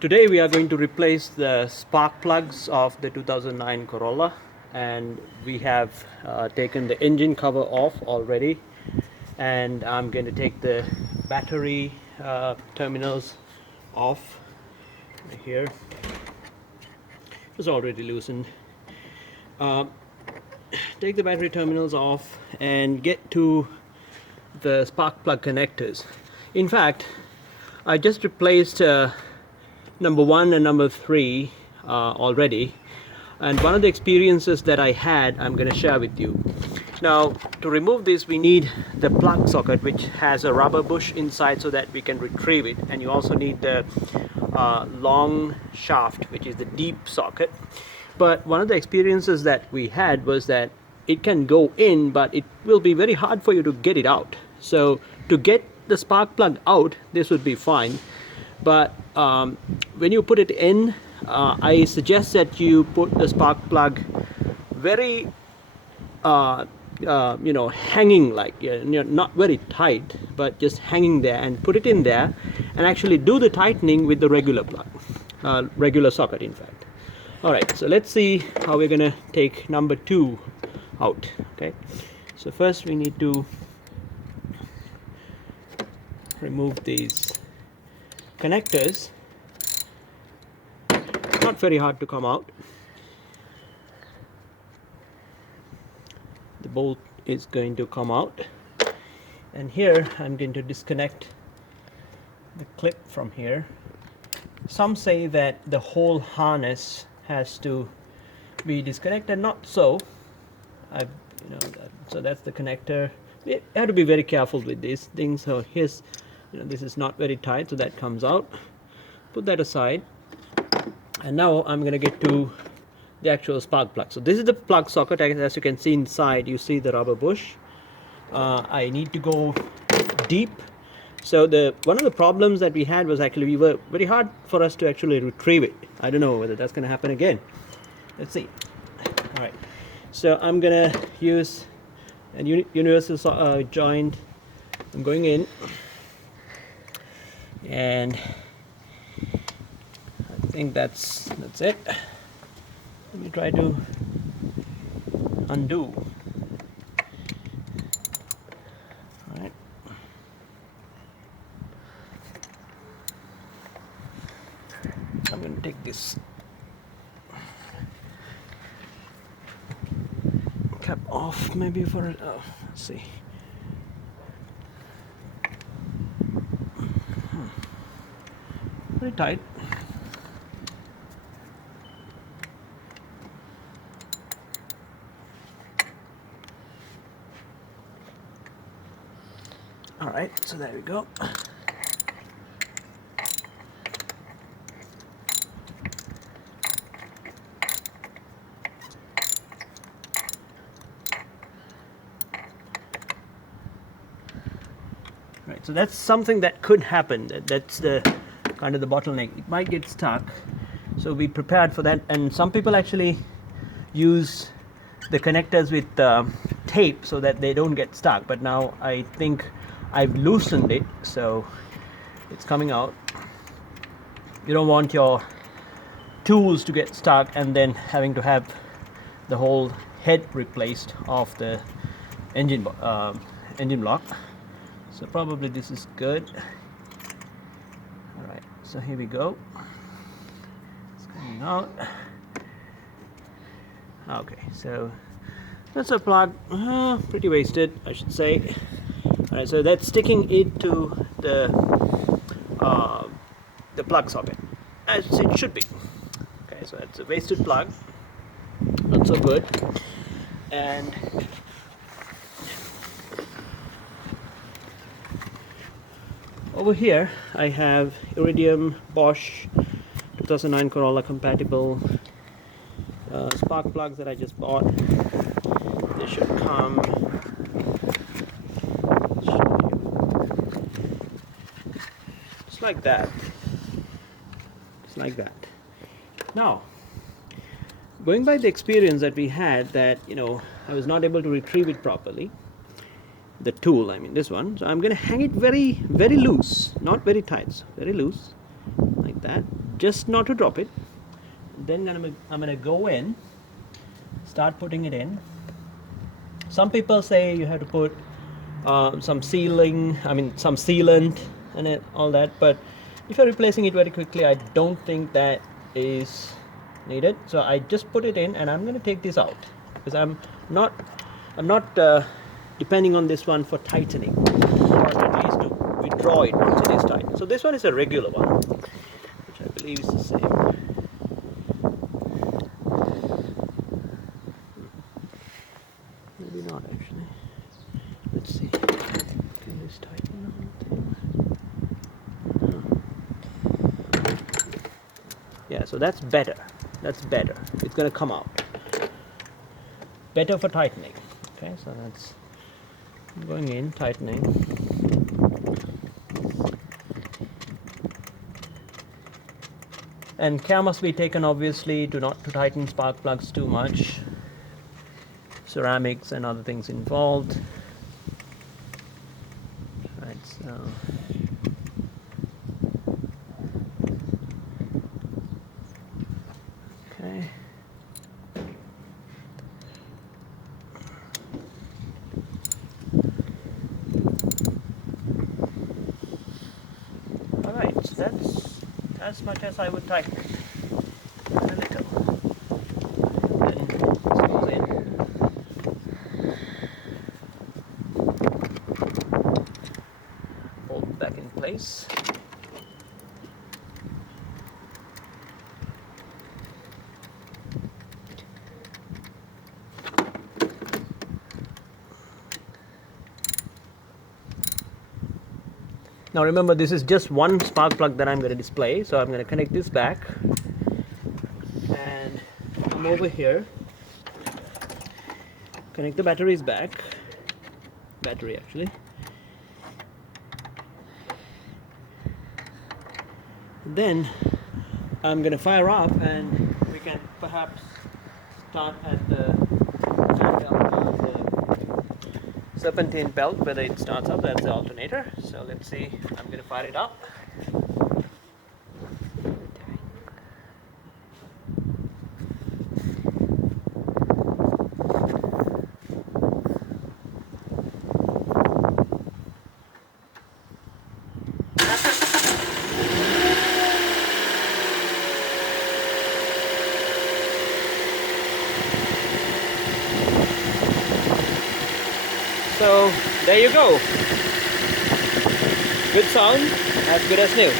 Today we are going to replace the spark plugs of the 2009 Corolla, and we have taken the engine cover off already, and I'm going to take the battery terminals off right here. It's already loosened. Take the battery terminals off and get to the spark plug connectors. In fact, I just replaced number 1 and number 3 already, and one of the experiences that I had I'm going to share with you. Now, to remove this, we need the plug socket, which has a rubber bush inside so that we can retrieve it, and you also need the long shaft, which is the deep socket. But one of the experiences that we had was that it can go in, but it will be very hard for you to get it out. So to get the spark plug out, this would be fine. But when you put it in, I suggest that you put the spark plug very hanging, like not very tight, but just hanging there, and put it in there and actually do the tightening with the regular plug, regular socket in fact. Alright, so let's see how we're gonna take number 2 out. Okay, so first we need to remove these connectors. Not very hard to come out. The bolt is going to come out, and here I'm going to disconnect the clip from here. Some say that the whole harness has to be disconnected. Not so. So that's the connector. You have to be very careful with these things. So here's, this is not very tight, so that comes out. Put that aside, and now I'm going to get to the actual spark plug. So this is the plug socket. As you can see inside, you see the rubber bush. I need to go deep. So one of the problems that we had was actually very hard for us to actually retrieve it. I don't know whether that's going to happen again. Let's see. All right. So I'm going to use a universal joint. I'm going in, and I think that's it. Let me try to undo. All right. I'm going to take this cap off, maybe for let's see. Pretty tight. All right, so there we go. Right, so that's something that could happen. That's the kind of the bottleneck. It might get stuck, so be prepared for that. And some people actually use the connectors with tape so that they don't get stuck. But now I think I've loosened it, so it's coming out. You don't want your tools to get stuck and then having to have the whole head replaced of the engine block. So probably this is good. All right, so here we go. It's coming out. Okay, so that's a plug. Pretty wasted, I should say. All right, so that's sticking it to the plug socket, as it should be. Okay, so that's a wasted plug. Not so good. And over here I have Iridium Bosch 2009 Corolla compatible spark plugs that I just bought. They should come. Just like that. Just like that. Now, going by the experience that we had, that I was not able to retrieve it properly. The tool, I mean this one. So I'm going to hang it very, very loose, not very tight, so very loose, like that. just not to drop it. Then I'm gonna go in, start putting it in. Some people say you have to put some sealant and all that, but if you're replacing it very quickly, I don't think that is needed. So I just put it in, and I'm going to take this out because I'm not depending on this one for tightening, or at least to withdraw it once it is tight. So this one is a regular one, which I believe is the same. Maybe not actually. Let's see. Can this tighten the whole thing? No. Yeah, so that's better. That's better. It's going to come out. Better for tightening. Okay, so that's going in, tightening. And care must be taken, obviously, not to tighten spark plugs too much. Ceramics and other things involved. Right, so okay. All right, so that's as much as I would tighten it. A little. Then this goes in. Hold back in place. Now remember, this is just one spark plug that I'm going to display, so I'm going to connect this back and come over here, connect the batteries back, battery actually, then I'm going to fire up, and we can perhaps start at the serpentine belt, whether it starts up. That's the alternator. So let's see, I'm going to fire it up. So there you go. Good sound, as good as new.